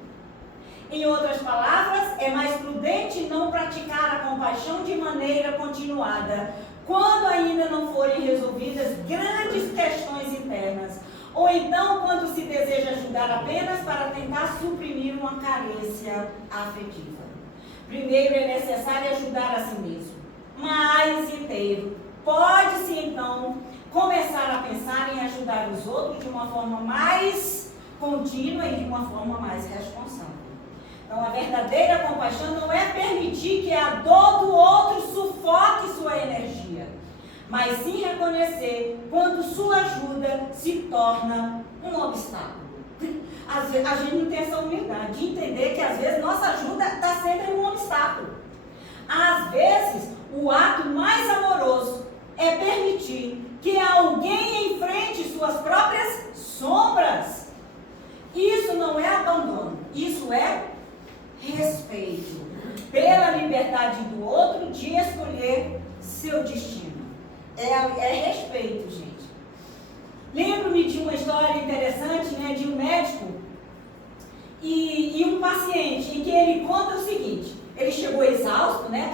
Em outras palavras, é mais prudente não praticar a compaixão de maneira continuada, quando ainda não forem resolvidas grandes questões internas, ou então quando se deseja ajudar apenas para tentar suprimir uma carência afetiva. Primeiro é necessário ajudar a si mesmo, mais inteiro. Pode-se então começar a pensar em ajudar os outros de uma forma mais contínua e de uma forma mais responsável. Então, a verdadeira compaixão não é permitir que a dor do outro sufoque sua energia, mas sim reconhecer quando sua ajuda se torna um obstáculo. A gente não tem essa humildade de entender que às vezes nossa ajuda está sendo um obstáculo. Às vezes, o ato mais amoroso é permitir que alguém enfrente suas próprias sombras. Isso não é abandono, isso é respeito pela liberdade do outro de escolher seu destino. É respeito, gente. Lembro-me de uma história interessante, né, de um médico e um paciente, em que ele conta o seguinte: ele chegou exausto, né,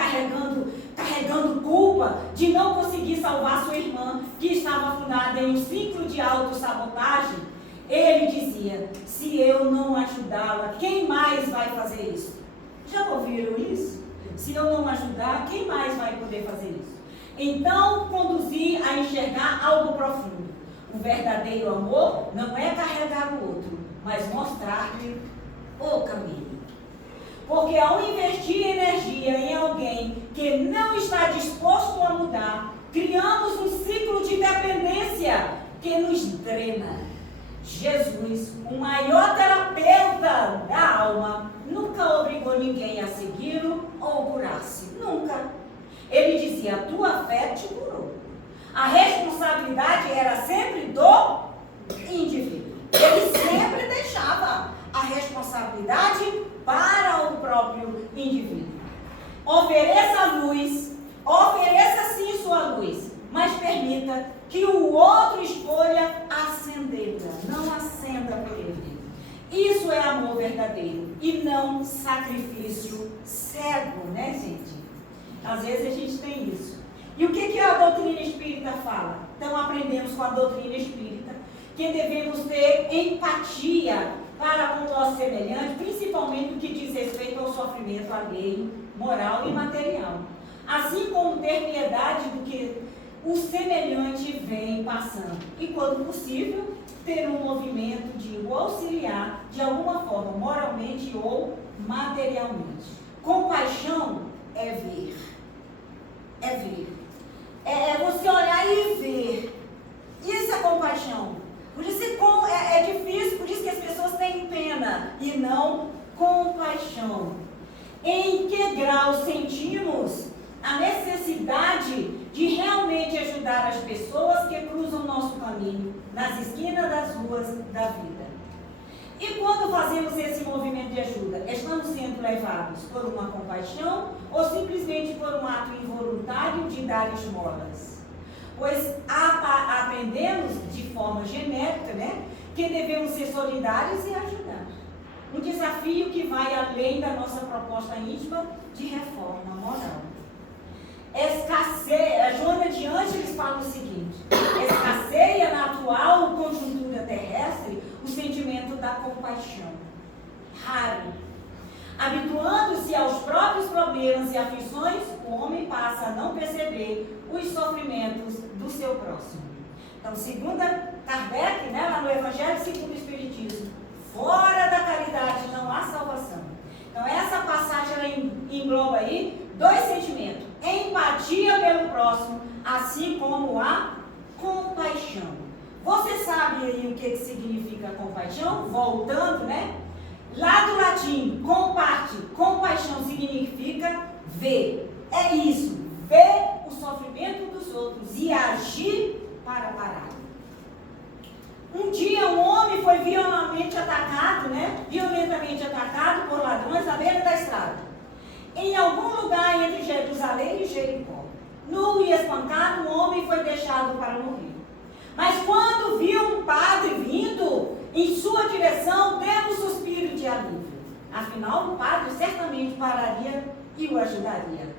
carregando culpa de não conseguir salvar sua irmã, que estava afundada em um ciclo de autossabotagem. Ele dizia: se eu não ajudá-la, quem mais vai fazer isso? Já ouviram isso? Se eu não ajudar, quem mais vai poder fazer isso? Então, conduzir a enxergar algo profundo. O verdadeiro amor não é carregar o outro, mas mostrar-lhe o caminho. Porque ao investir energia em alguém que não está disposto a mudar, criamos um ciclo de dependência que nos drena. Jesus, o maior terapeuta da alma, nunca obrigou ninguém a segui-lo ou curar-se. Nunca. Ele dizia: a tua fé te curou. A responsabilidade era sempre do indivíduo. Ele sempre deixava a responsabilidade para o próprio indivíduo. Ofereça a luz, ofereça sim sua luz, mas permita que o outro escolha acendê-la, não acenda por ele. Isso é amor verdadeiro e não sacrifício cego, né, gente? Às vezes a gente tem isso. E o que a doutrina espírita fala? Então aprendemos com a doutrina espírita que devemos ter empatia para com o nosso semelhante, principalmente no que diz respeito ao sofrimento alheio, moral e material. Assim como ter piedade do que o semelhante vem passando. E quando possível, ter um movimento de o auxiliar de alguma forma, moralmente ou materialmente. Compaixão é ver. É ver. É você olhar e ver. Isso é compaixão. Por isso é difícil, por isso que as pessoas têm pena e não compaixão. Em que grau sentimos a necessidade de realmente ajudar as pessoas que cruzam nosso caminho nas esquinas das ruas da vida? E quando fazemos esse movimento de ajuda, estamos sendo sendo levados por uma compaixão ou simplesmente por um ato involuntário de dar esmolas? Pois aprendemos de forma genérica, né, que devemos ser solidários e ajudar. Um desafio que vai além da nossa proposta íntima de reforma moral. Joana de Ângeles fala o seguinte: escasseia na atual conjuntura terrestre o sentimento da compaixão. Raro. Habituando-se aos próprios problemas e aflições, o homem passa a não perceber os sofrimentos do seu próximo. Então, segundo Kardec, né, lá no Evangelho segundo o Espiritismo, fora da caridade não há salvação. Então, essa passagem ela engloba aí dois sentimentos: empatia pelo próximo, assim como a compaixão. Você sabe aí o que significa compaixão? Voltando, né? Lá do latim, comparte, compaixão significa ver. É isso, ver o sofrimento dos outros e agir para parar. Um dia um homem foi violentamente atacado por ladrões à beira da estrada, em algum lugar entre Jerusalém e Jericó. Nu e espancado, o homem foi deixado para morrer. Mas quando viu um padre vindo em sua direção, deu um suspiro de alívio. Afinal, o padre certamente pararia e o ajudaria.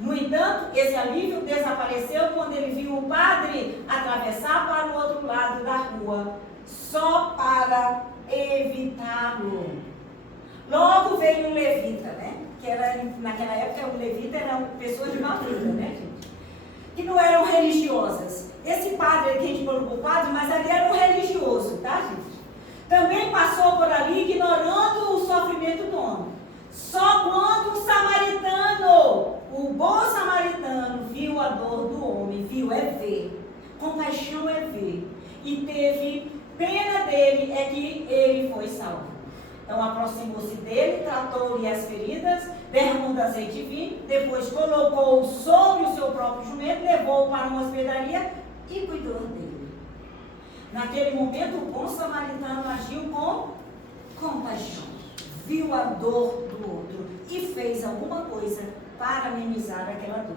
No entanto, esse alívio desapareceu quando ele viu o padre atravessar para o outro lado da rua, só para evitá-lo. Logo veio um levita, né? Que era, naquela época, o levita eram pessoas de má vida, né, gente? Que não eram religiosas. Esse padre aqui, a gente colocou padre, mas ali era um religioso, tá, gente? Também passou por ali ignorando o sofrimento do homem. Só quando um samaritano, o bom samaritano, viu a dor do homem, viu, é ver. Compaixão é ver. E teve pena dele, é que ele foi salvo. Então aproximou-se dele, tratou-lhe as feridas, derramando azeite e vinho, depois colocou-o sobre o seu próprio jumento, levou-o para uma hospedaria e cuidou dele. Naquele momento, o bom samaritano agiu com compaixão. Viu a dor do outro e fez alguma coisa para amenizar aquela dor.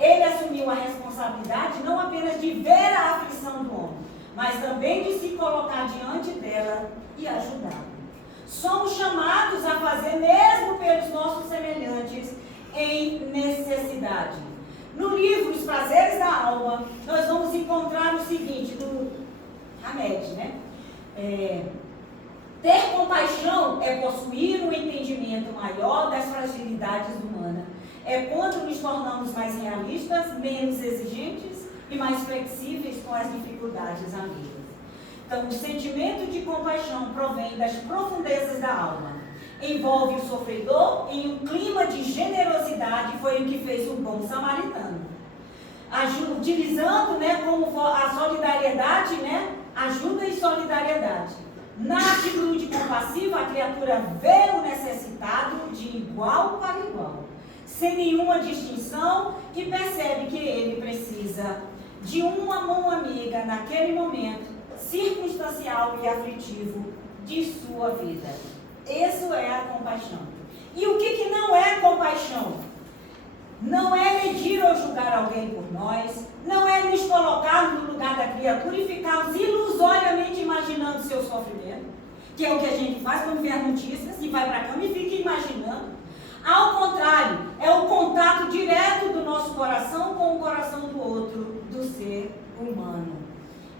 Ele assumiu a responsabilidade não apenas de ver a aflição do homem, mas também de se colocar diante dela e ajudá-lo. Somos chamados a fazer mesmo pelos nossos semelhantes em necessidade. No livro Os Prazeres da Alma, nós vamos encontrar o seguinte, do Hamed, né? Ter compaixão é possuir um entendimento maior das fragilidades humanas. É quando nos tornamos mais realistas, menos exigentes e mais flexíveis com as dificuldades alheias. Então, o sentimento de compaixão provém das profundezas da alma. Envolve o sofredor em um clima de generosidade, foi o que fez o bom samaritano. Utilizando, né, como a solidariedade, né, ajuda e solidariedade. Na atitude compassiva, a criatura vê o necessitado de igual para igual, sem nenhuma distinção, e percebe que ele precisa de uma mão amiga naquele momento circunstancial e aflitivo de sua vida. Isso é a compaixão. E o que não é compaixão? Não é medir ou julgar alguém por nós, não é nos colocar no lugar da criatura e ficarmos ilusoriamente imaginando seu sofrimento, que é o que a gente faz quando vê as notícias e vai para a cama e fica imaginando. Ao contrário, é o contato direto do nosso coração com o coração do outro, do ser humano.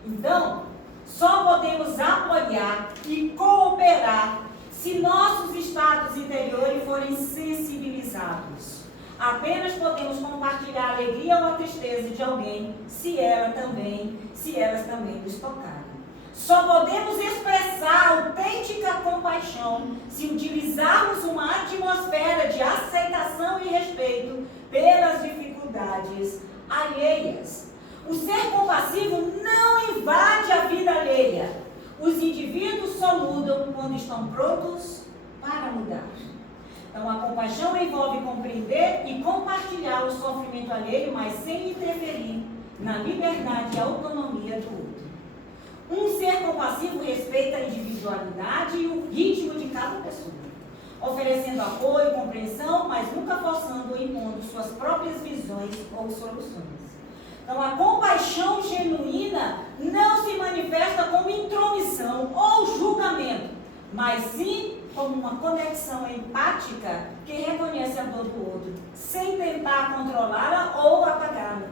Então, só podemos apoiar e cooperar se nossos estados interiores forem sensibilizados. Apenas podemos compartilhar a alegria ou a tristeza de alguém se elas também nos tocarem. Só podemos expressar autêntica compaixão se utilizarmos uma atmosfera de aceitação e respeito pelas dificuldades alheias. O ser compassivo não invade a vida alheia. Os indivíduos só mudam quando estão prontos para mudar. Então, a compaixão envolve compreender e compartilhar o sofrimento alheio, mas sem interferir na liberdade e autonomia do outro. Um ser compassivo respeita a individualidade e o ritmo de cada pessoa. oferecendo apoio, compreensão, mas nunca forçando ou impondo suas próprias visões ou soluções. Então, a compaixão genuína não se manifesta como intromissão ou julgamento, mas sim como uma conexão empática que reconhece a dor do outro, sem tentar controlá-la ou apagá-la.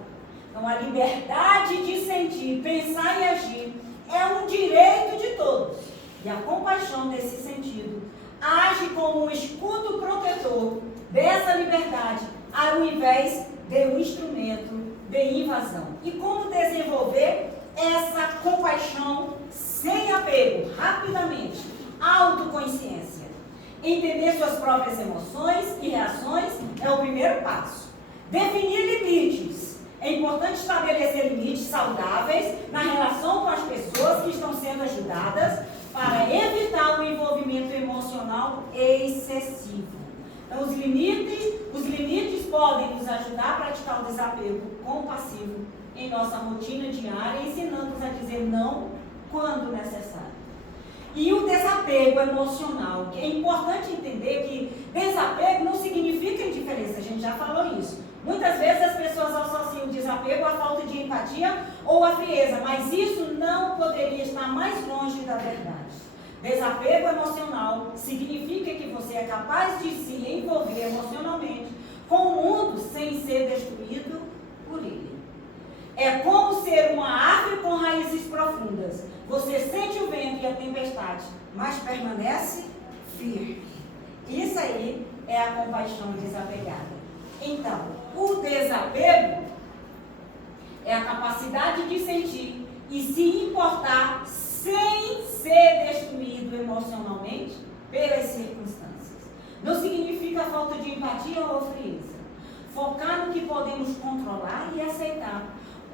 Então, a liberdade de sentir, pensar e agir é um direito de todos. E a compaixão, nesse sentido, age como um escudo protetor dessa liberdade, ao invés de um instrumento de invasão. E como desenvolver essa compaixão sem apego, rapidamente? Autoconsciência. Entender suas próprias emoções e reações é o primeiro passo. Definir limites. É importante estabelecer limites saudáveis na relação com as pessoas que estão sendo ajudadas para evitar o envolvimento emocional excessivo. Então, os limites podem nos ajudar a praticar o desapego compassivo em nossa rotina diária, ensinando-nos a dizer não quando necessário. E o desapego emocional, que é importante entender que desapego não significa indiferença, a gente já falou isso. Muitas vezes as pessoas associam o desapego à falta de empatia ou à frieza, mas isso não poderia estar mais longe da verdade. Desapego emocional significa que você é capaz de se envolver emocionalmente com o mundo sem ser destruído por ele. É como ser uma árvore com raízes profundas. Você sente o vento e a tempestade, mas permanece firme. Isso aí é a compaixão desapegada. Então, o desapego é a capacidade de sentir e se importar sem ser destruído emocionalmente pelas circunstâncias. Não significa falta de empatia ou frieza. Focar no que podemos controlar e aceitar.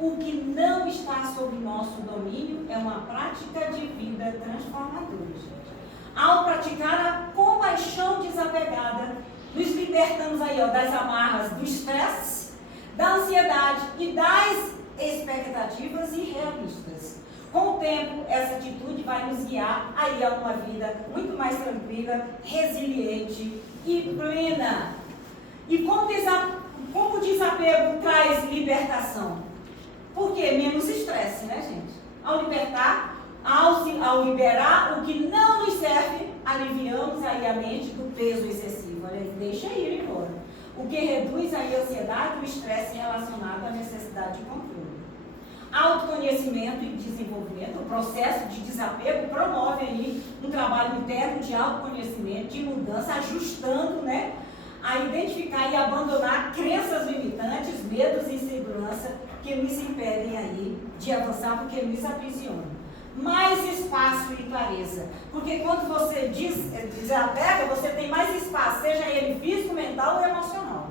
O que não está sob nosso domínio é uma prática de vida transformadora, gente. Ao praticar a compaixão desapegada, nos libertamos aí, das amarras do estresse, da ansiedade e das expectativas irrealistas. Com o tempo, essa atitude vai nos guiar aí a uma vida muito mais tranquila, resiliente e plena. E como o desapego traz libertação? Porque menos estresse, né, gente? Ao liberar o que não nos serve, aliviamos aí a mente do peso excessivo. Olha aí, deixa ir embora. O que reduz aí a ansiedade e o estresse relacionado à necessidade de controle. Autoconhecimento e desenvolvimento, o processo de desapego promove aí um trabalho interno de autoconhecimento, de mudança, ajustando, né, a identificar e abandonar crenças limitantes, medos e insegurança que nos impedem aí de avançar, porque nos aprisionam. Mais espaço e clareza, porque quando você desapega, você tem mais espaço, seja ele físico, mental ou emocional.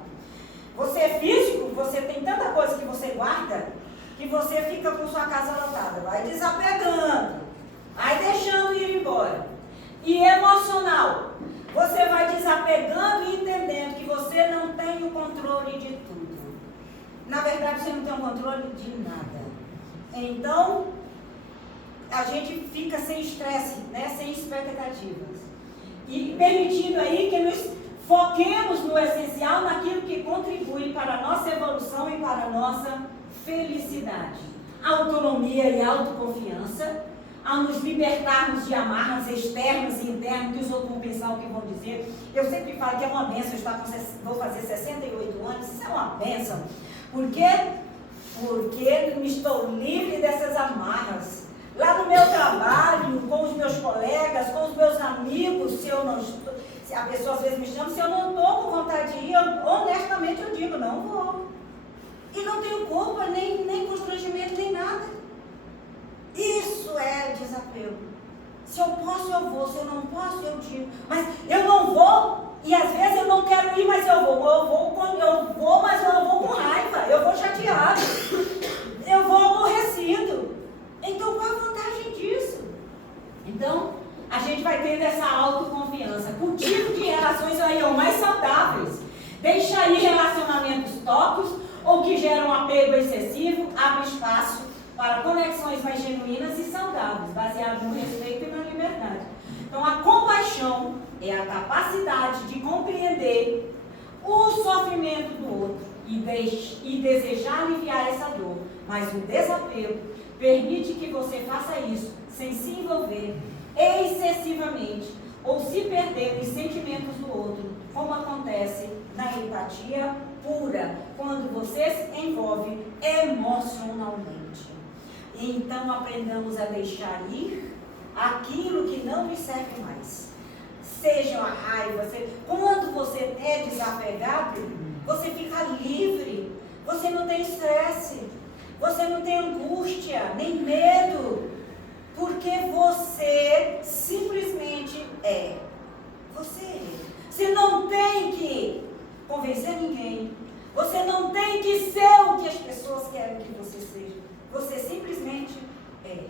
Você é físico, você tem tanta coisa que você guarda, que você fica com sua casa lotada, vai desapegando, vai deixando ir embora. E emocional, você vai desapegando e entendendo que você não tem o controle de tudo. Na verdade, você não tem o controle de nada. Então, a gente fica sem estresse, né? Sem expectativas. E permitindo aí que nos foquemos no essencial, naquilo que contribui para a nossa evolução e para a nossa felicidade. Autonomia e autoconfiança, ao nos libertarmos de amarras externas e internas, que os outros vão pensar o que vão dizer. Eu sempre falo que é uma bênção, vou fazer 68 anos, isso é uma bênção. Por quê? Porque estou livre dessas amarras. Lá no meu trabalho, com os meus colegas, com os meus amigos, se a pessoa às vezes me chama, se eu não estou com vontade de ir, honestamente eu digo, não vou. E não tenho culpa, nem constrangimento, nem nada. Isso é desapego. Se eu posso, eu vou. Se eu não posso, eu digo. Mas eu não vou, e às vezes eu não quero ir, mas eu vou. Eu vou, mas eu vou com raiva. Eu vou chateado. Eu vou aborrecido. Então, qual a vantagem disso? Então, a gente vai tendo essa autoconfiança. Cultivo de relações aí, mais saudáveis. Deixa aí relacionamentos tóxicos ou que geram apego excessivo, abre espaço para conexões mais genuínas e saudáveis, baseadas no respeito e na liberdade. Então, a compaixão é a capacidade capacidade de compreender o sofrimento do outro e desejar aliviar essa dor. Mas o desapego permite que você faça isso sem se envolver excessivamente ou se perder nos sentimentos do outro, como acontece na empatia pura, quando você se envolve emocionalmente. Então aprendamos a deixar ir aquilo que não nos serve mais. Seja a raiva, quando você é desapegado, você fica livre, você não tem estresse, você não tem angústia, nem medo, porque você simplesmente é. Você é. Você não tem que convencer ninguém, você não tem que ser o que as pessoas querem que você seja, você simplesmente é.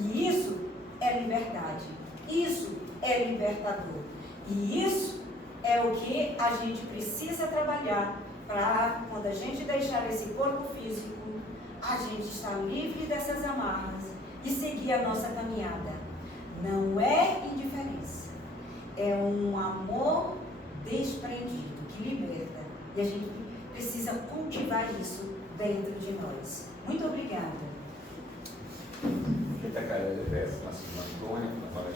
E isso é liberdade, isso é libertador. E isso é o que a gente precisa trabalhar para, quando a gente deixar esse corpo físico, a gente estar livre dessas amarras e seguir a nossa caminhada. Não é indiferença, é um amor desprendido, que liberta. E a gente precisa cultivar isso dentro de nós. Muito obrigada. Rita Carelli Bessa, Antônia,